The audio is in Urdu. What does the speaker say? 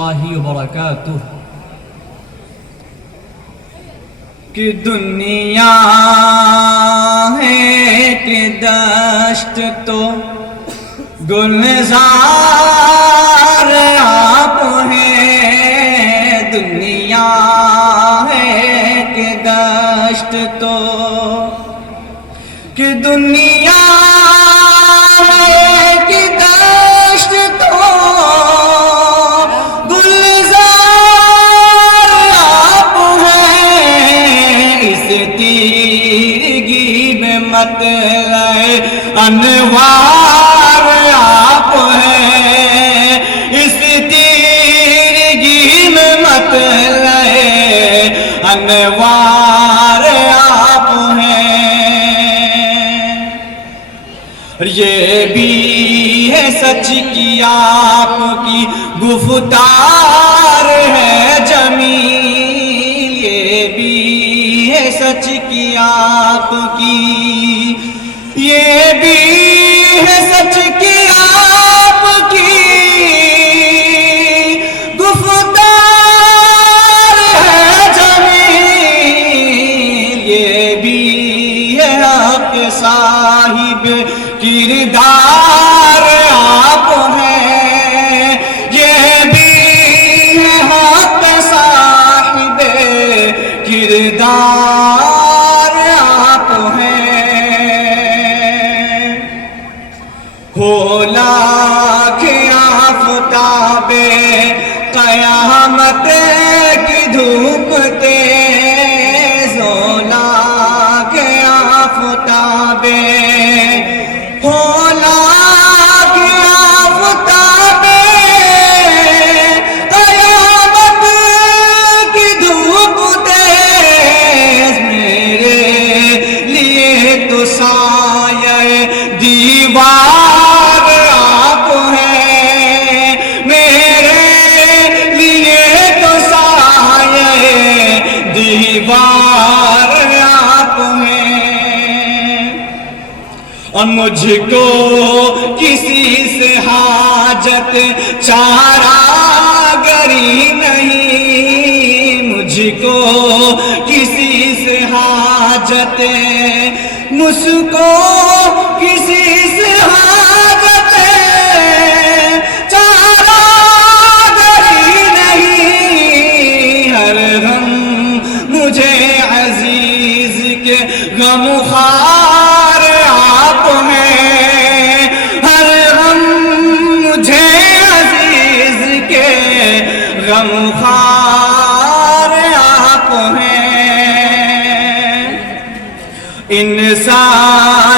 اللہ وبرکاتہ. کہ دنیا ہے کہ دشت تو گلزار آپ ہیں. دنیا ہے کہ دشت تو کہ دنیا ہے کہ دشت تو گلزار آپ ہیں. اس تیرگی میں مت لائے انوار آپ ہیں. اس تیرگی میں مت لائے انوار آپ ہیں. یہ بھی ہے سچ کی آپ کی گفتار ہے جمیل. یہ بھی ہے سچ کی آپ کی, یہ بھی ہے سچ کی آپ کی گفتار ہے جمیل. یہ بھی ہے حق صاحب کردار آپ ہیں. یہ بھی ہے حق صاحب کردار آپ ہیں. ہو لاکھ آفتاب قیامت کی دھوپ تیز. ہو لاکھ آفتاب ہو لاکھ آفتاب قیامت کی دھوپ تیز. میرے لیے تو سایہ دیوار آپ ہیں. میرے لیے تو سایہ دیوار آپ ہیں. اور مجھ کو کسی سے حاجت چاراگری نہیں. مجھ کو کسی سے حاجت, مجھ کو کسی سے حاجت چاراگری نہیں. ہر غم مجھے عزیز کے غم خوار آپ ہیں. ہر غم مجھے عزیز کے غم خوار آپ ہیں. انسان